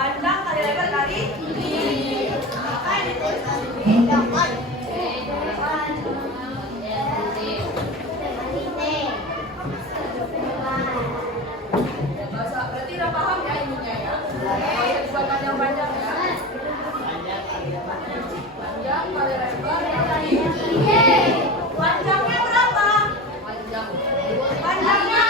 Panjang kali lebar kali tinggi. Maka ini berarti udah paham ya ininya ya? Buat panjang-panjang ya. Panjang kali lebar kali tinggi. Panjangnya berapa? Panjangnya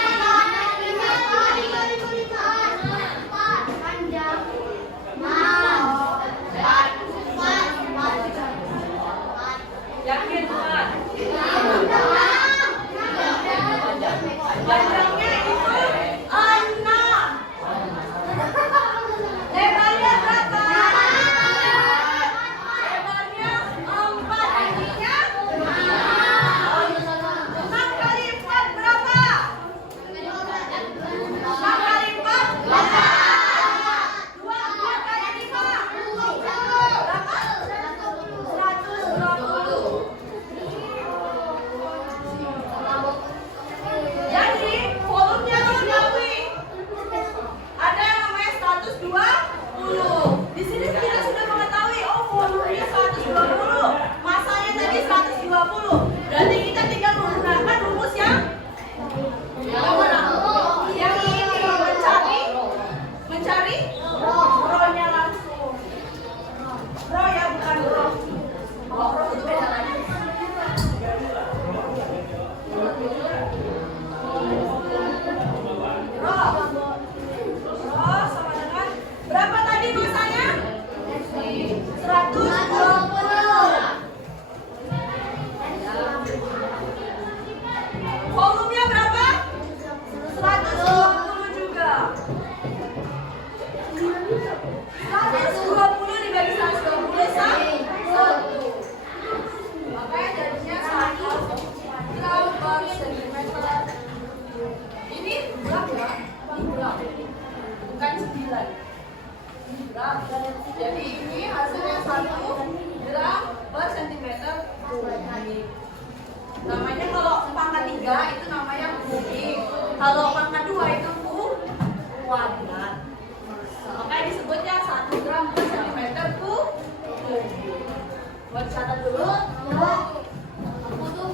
yakin bukan? Panjangnya itu 6. Lebarnya berapa? Lebarnya 4. Tingginya 6 kali 4 berapa? 6 kali 4 2 kali 5 berapa? 120. Jadi volumenya harus diakui. Ada yang namanya 120. Di sini kita sudah mengetahui volumenya 120. Masanya tadi 120. Berarti kita tinggal menggunakan rumus yang mana? Yang ini mencari rho-nya langsung. Rho ya, bukan rho. Rho itu beda lagi. Rho sama dengan berapa tadi masanya? 120. Volumenya berapa? 120 juga. 120 dibagi 120 sama 1. Makanya jadinya 1 gram per sentimeter. Ini gram ya? Ini gram. Bukan 9. Ini gram. Jadi ini hasilnya 1 gram per sentimeter kubik. Namanya kalau pangkat 3 itu namanya kubik. Kalau pangkat 2 itu kuadrat. Makanya disebutnya 1 gram per sentimeter kubik. Buat catat dulu. Aku tuh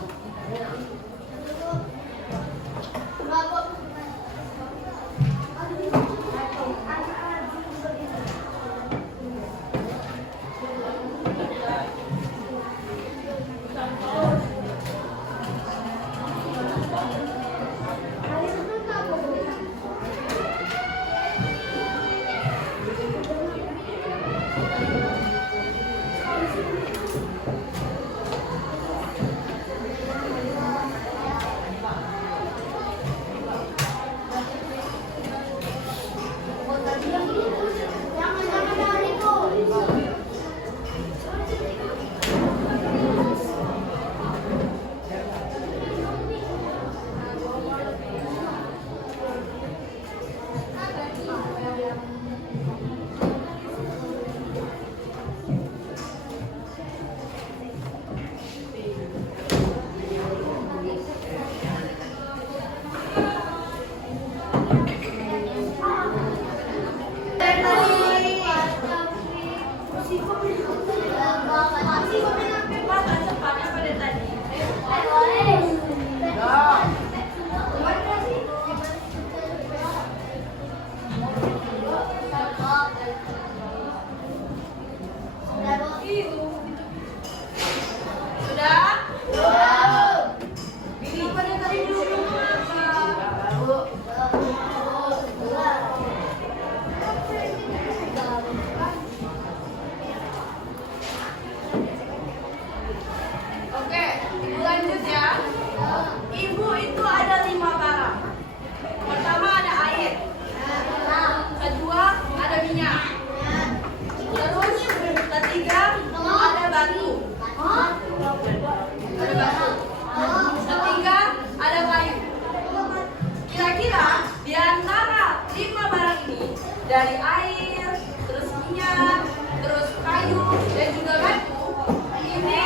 dari air, terus minyak, terus kayu, dan juga batu. Ini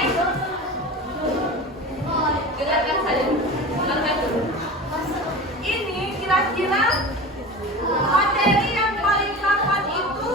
gerakan saja, dengarkan dulu. Ini kira-kira materi yang paling rapat itu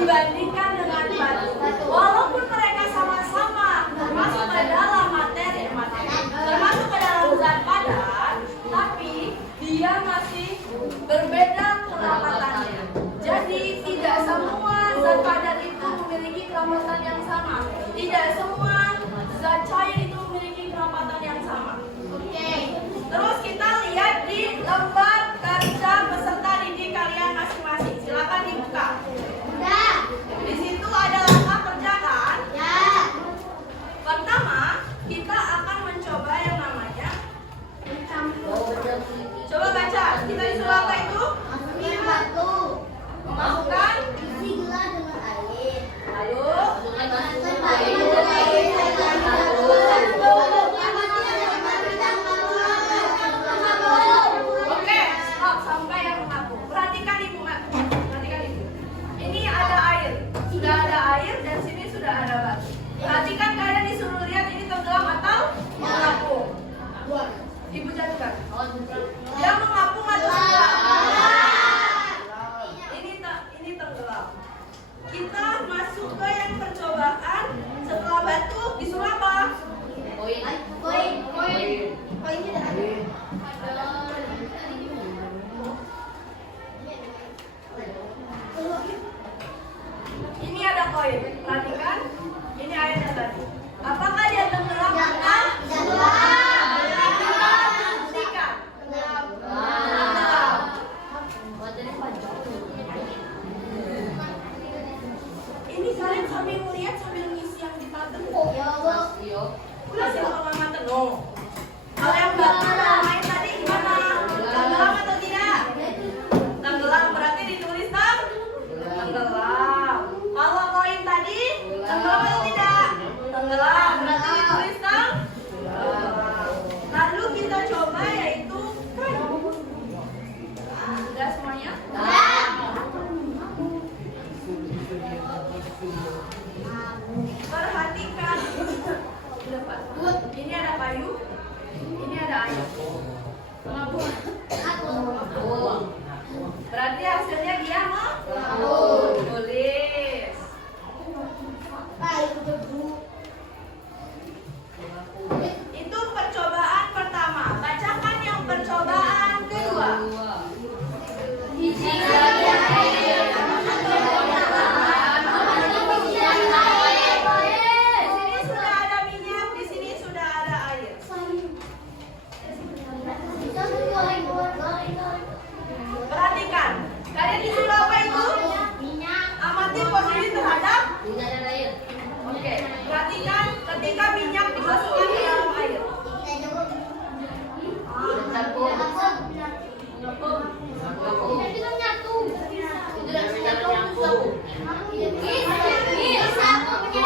dibandingkan dengan batu. Walaupun mereka sama-sama termasuk ke dalam materi, termasuk ke dalam zat padat, tapi dia masih berbeda kerapatannya. Jadi tidak semua zat padat itu memiliki kerapatan yang sama. Tidak semua zat cair itu memiliki kerapatan yang sama. Oke. Terus kita lihat di lembar kerja peserta didik kalian masing-masing. Silakan dibuka. Di situ ada langkah kerja kan? Ya. Pertama, kita akan mencoba yang namanya mencampur. Coba baca. Kita disuruh apa itu? Masukkan batu. Memasukkan isi gula dengan air. Lalu masukkan batu dengan air. Oke, stop sampai yang mengaku. Perhatikan ibu, perhatikan ibu. Ini ada air, sudah ada air dan sini sudah ada batu. Perhatikan kalian disuruh lihat ini tenggelam atau mengapung. Ibu jatuhkan. Dia mengapung atau tidak? Ini Berarti hasilnya dia tulis. Itu percobaan pertama. Bacakan yang percobaan kedua. Di sini sudah ada air. Perhatikan. Kalian disuruh apa itu? Amati posisi terhadap. Oke. Perhatikan ketika minyak dimasukkan ke dalam air.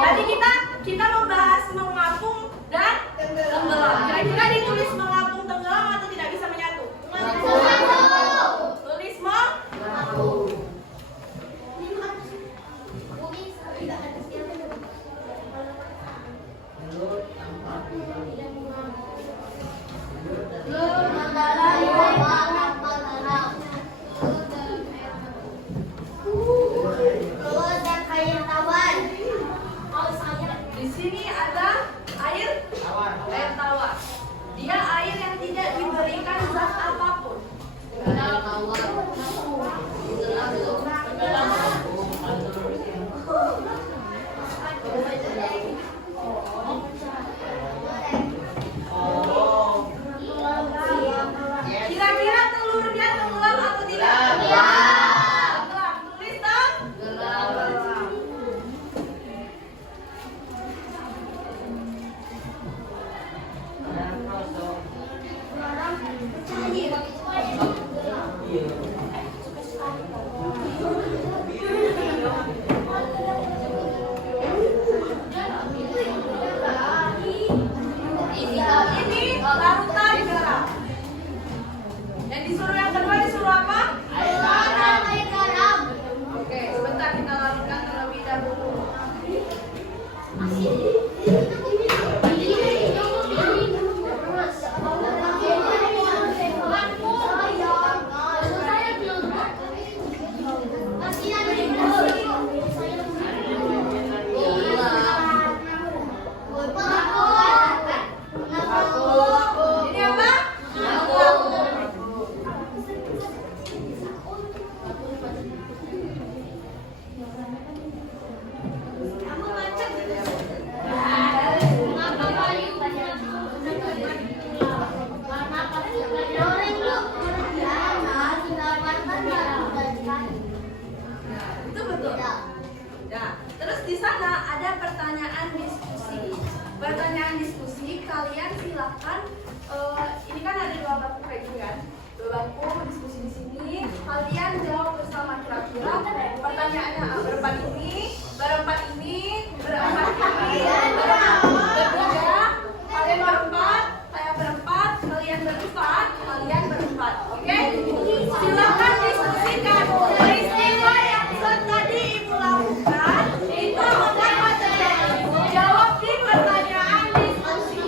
Tadi kita membahas mengapung dan tenggelam. Kira-kira ditulis mengapung tenggelam atau tidak bisa menyatu? Tulis mengapung. Di sini ada air tawar. Dia air yang tidak diberikan zat apapun. Kira-kira telurnya tenggelam atau tidak? Tenggelam. Tulis tenggelam. Ini larutan garam. Yang disuruh yang kedua disuruh apa? Air garam. Oke, sebentar kita larutkan terlebih dahulu. Ini apa? Itu betul. Nah, terus di sana ada pertanyaan diskusi. Pertanyaan diskusi, kalian silakan. Ini kan ada dua bangku kayak gini kan? Dua bangku diskusi di sini. Kalian jawab bersama kira-kira pertanyaannya berempat ini, berempat ini, berempat ini, bertiga. Kalian berempat, saya berempat, kalian berempat, kalian berempat. Oke? Silakan diskusikan. Peristiwa yang tadi Ibu lakukan itu apa terjadi? Jawab di pertanyaan diskusi.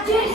Ada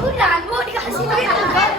Udah, mau dikasih duit enggak?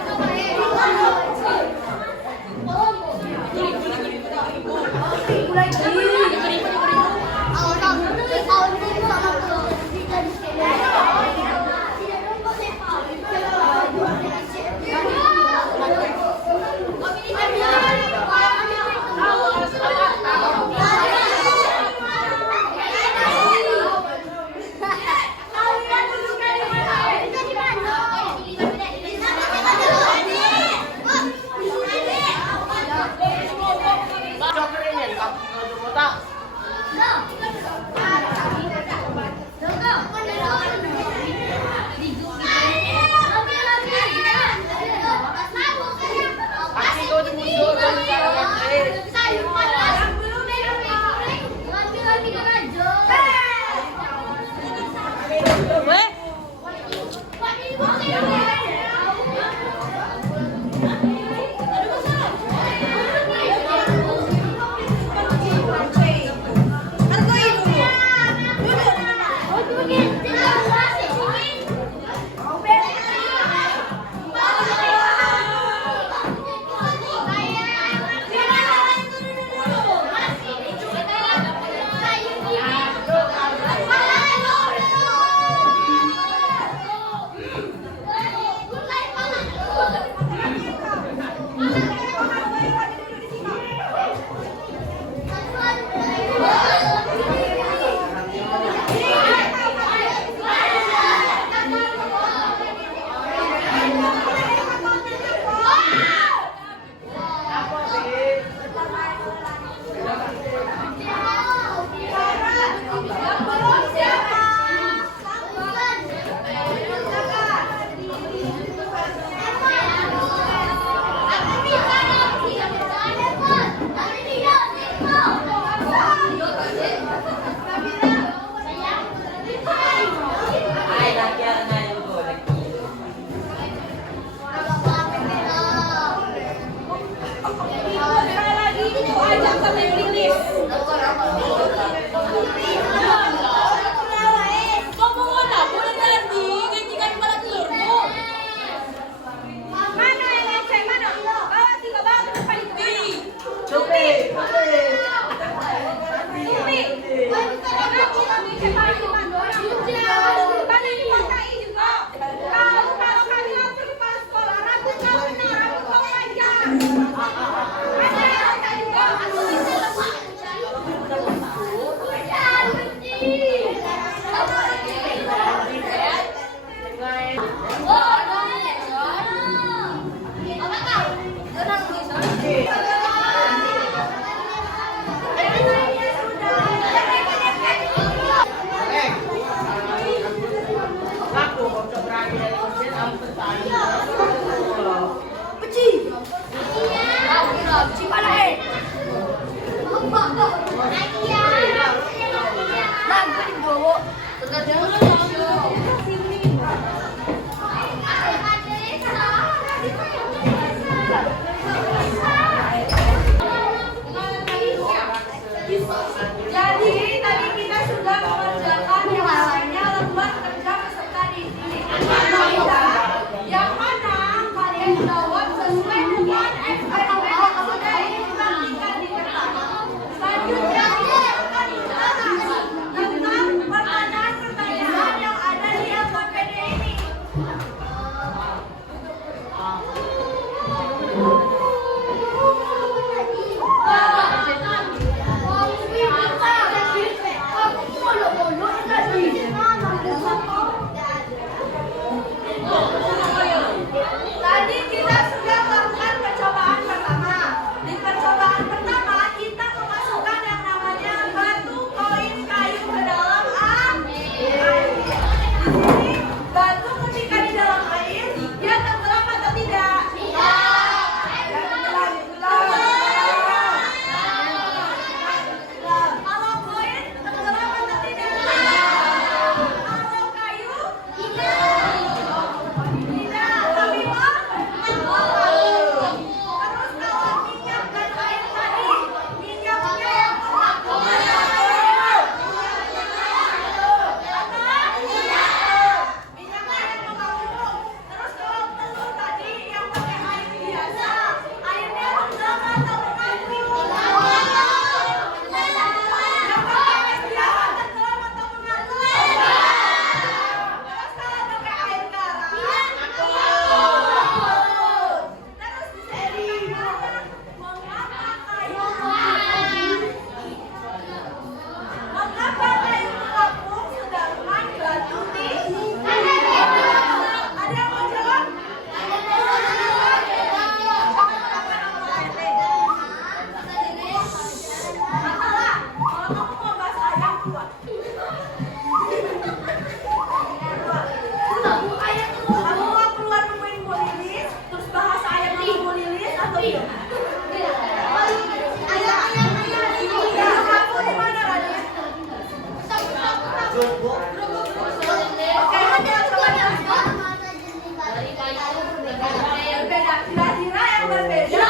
Berbeda. Kira-kira yang berbeda.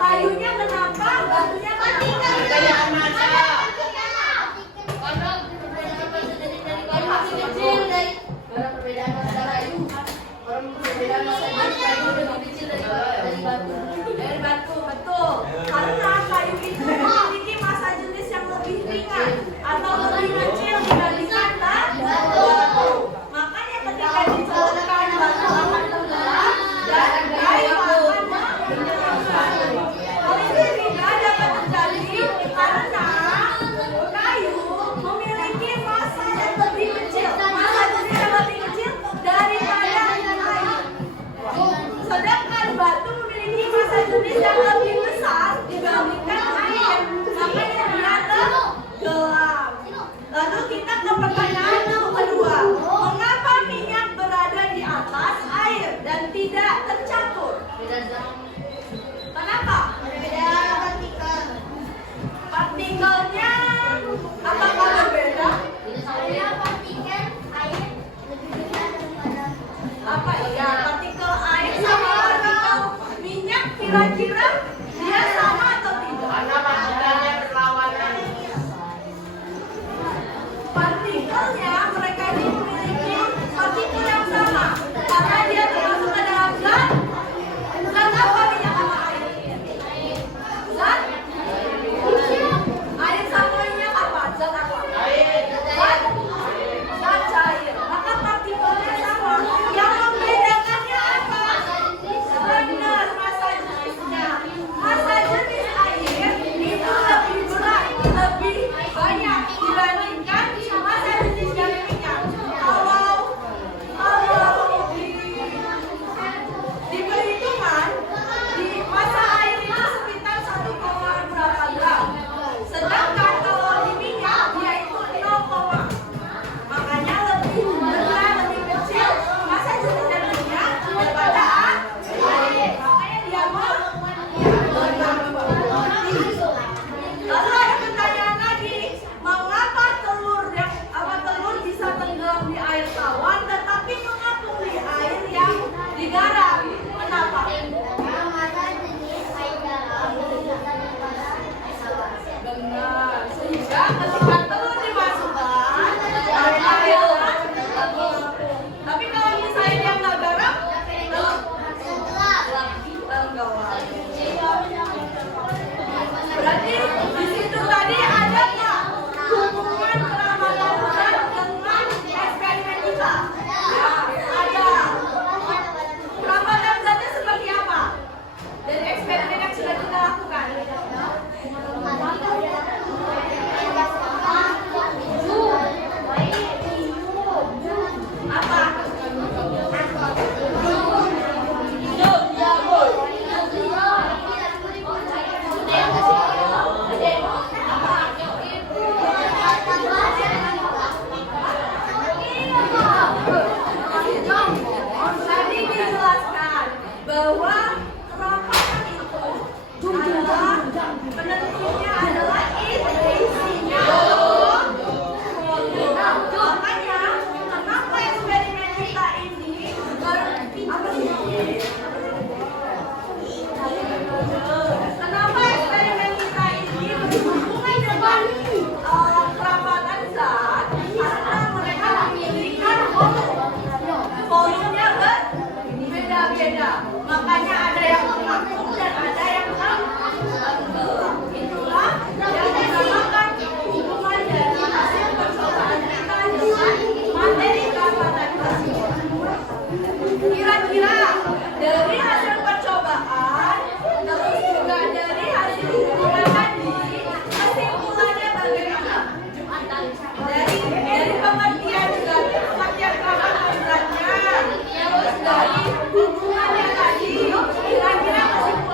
Kayunya kenapa? Batunya kenapa? Pertanyaan masa. Dari batu, betul. Karena kayu itu memiliki massa jenis yang lebih ringan atau lebih kecil dibandingkan batu. Makanya ketika dicelupkan batu akan tenggelam dan kayu akan menyeberang. Hal ini tidak dapat terjadi karena kayu memiliki massa yang lebih kecil, massa jenis yang lebih kecil daripada kayu. Sedangkan batu memiliki massa jenis yang lebih besar dibandingkan air, makanya dia tenggelam. Lalu kita ke pertanyaan yang kedua, mengapa minyak berada di atas air dan tidak tercampur? Kenapa? Partikelnya apakah berbeda? Apa ya? Partikel air sama partikel minyak kira-kira dia sama atau tidak? Karena partikelnya berlawanan. Partikelnya mereka ini memiliki partikel yang sama karena dia termasuk ke dalam zat. Kenapa minyak sama air? Zat? Air sama minyak apa? Zat apa? Zat cair. Maka partikelnya sama. Yang membedakannya apa? Benar, massa jenisnya. Massa jenis air itu lebih berat, lebih banyak dibandingkan massa jenis dari minyak. Kalau di perhitungan, di massa air itu sekitar 1, berapa gram. Sedangkan kalau di minyak dia itu 0, makanya lebih berat, lebih kecil massa jenis dari minyak daripada air. Makanya dia Lalu ada pertanyaan lagi, mengapa telur bisa tenggelam di air tawar tetapi mengapung di air yang digarap? Kenapa? Benar. Sehingga ketika telur dimasukkan air tapi kalau misalnya dia nggak garam, telur tenggelam. Berarti di situ tadi ada nggak hubungan keramatan zat dengan eksperimen kita? Ya, ada. Keramatan zatnya seperti apa? Dari eksperimen yang sudah kita lakukan. Apa? Tadi dijelaskan bahwa keramatan itu adalah penentunya adalah isinya makanya kenapa eksperimen kita ini kenapa eksperimen kita ini berhubungan dengan keramatan zat karena mereka memiliki volumenya berbeda-beda, makanya ada yang mengapung dan ada yang tenggelam. Itulah yang dinamakan hubungan dari hasil percobaan kita dengan materi keramatan tadi. Kira-kira dari hasil percobaan terus juga dari hasil hubungan tadi kesimpulannya bagaimana? Dari pengertian juga pengertian keramatan zatnya, terus dari hubungannya tadi kira-kira kesimpulannya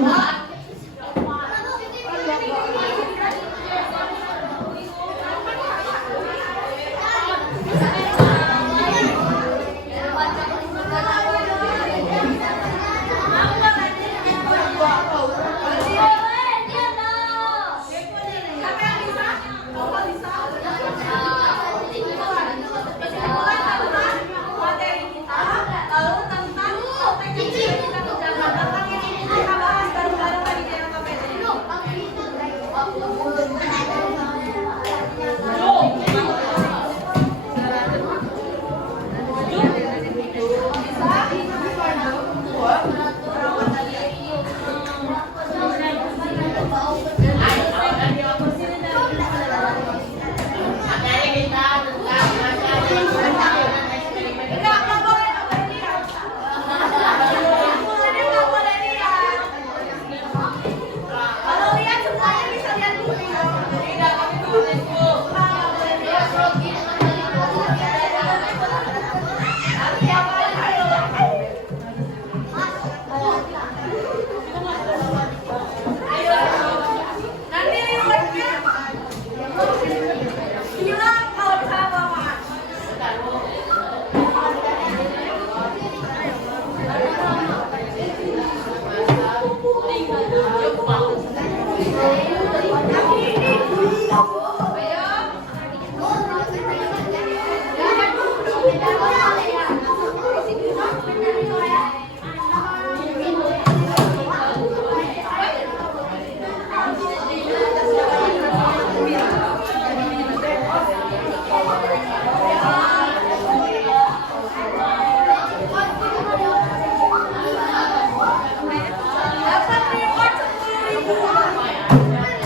Siapa yang bisa? Bapak bisa? Kesimpulan tentang materi kita, lalu tentang topik yang sudah kita kerjakan. Tentang ini kita bahas bareng-bareng tadi di LKPD. Materi kita tentang masa dan eksperimen. Nggak boleh lihat. Ini nggak boleh lihat. Kalau lihat semuanya bisa lihat dulu. Tidak, kami boleh Bu. Nggak boleh lihat. Nanti apa ayo. Nanti rewardnya hilang kalau bisa bawa. Dapat reward 10.000.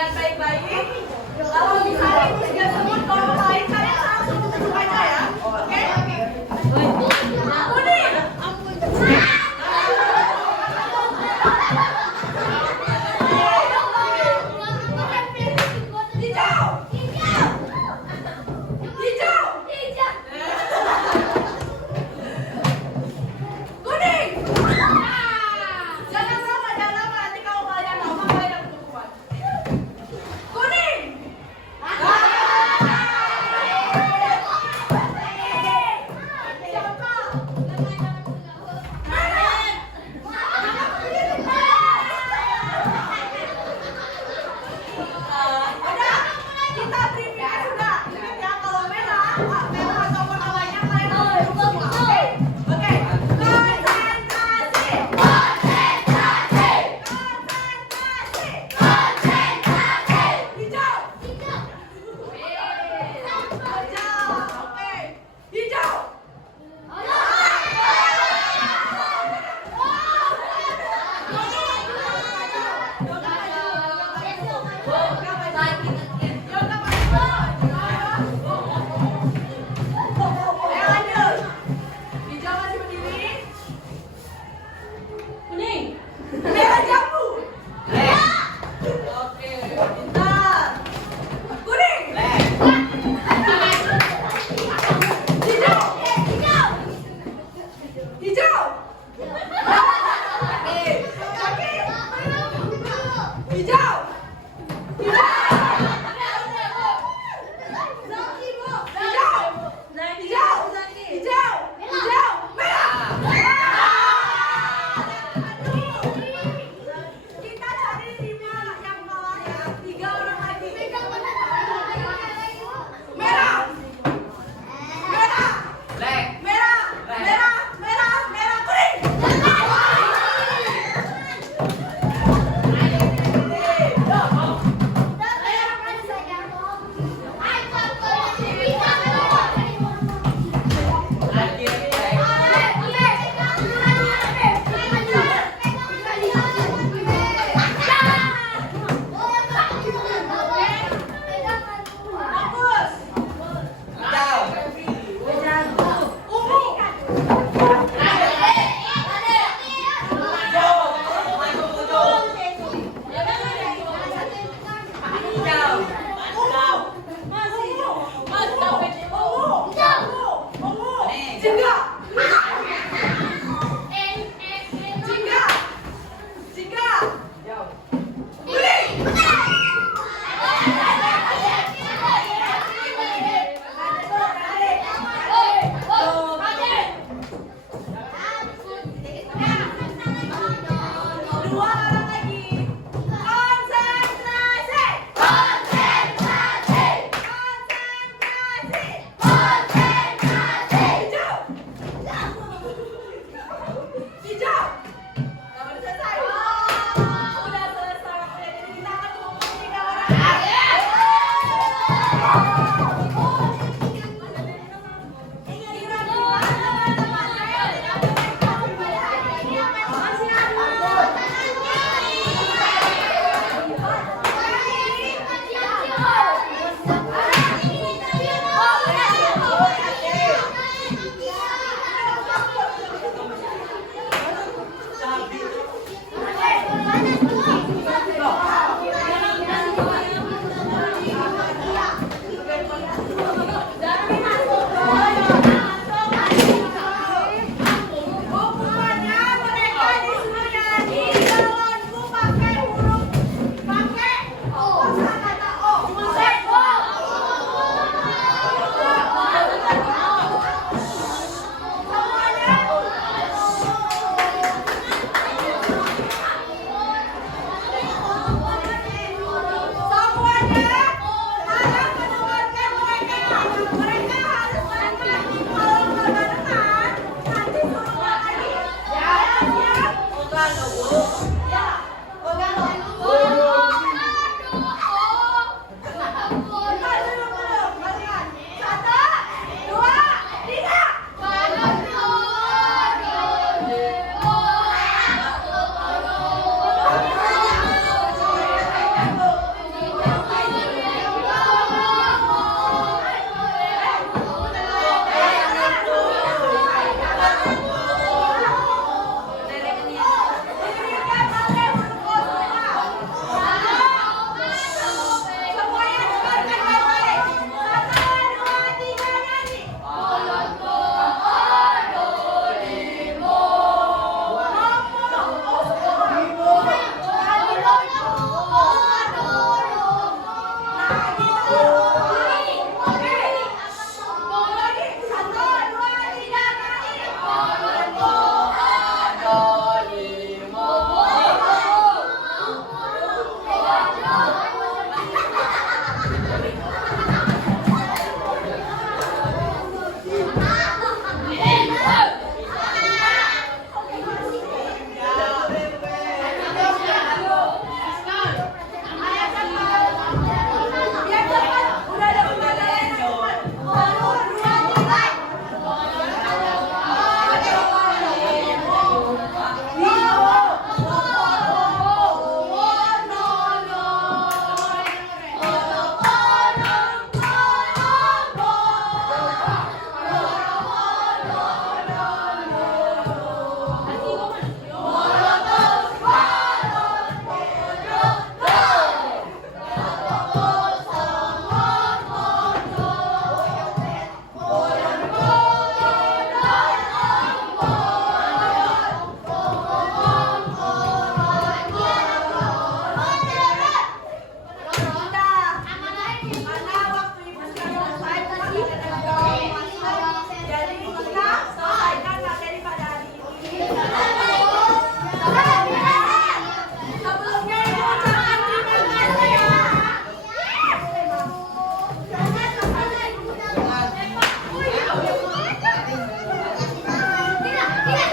Ingat baik-baik. Kalau misalnya itu sudah semut, kalau lain kalian langsung tutup aja ya. Oke? Kuning. Hijau. Hijau. Kuning. Jangan lama, nanti kalau kalian lama kalian ketutupan. Kuning.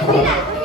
Hindi na.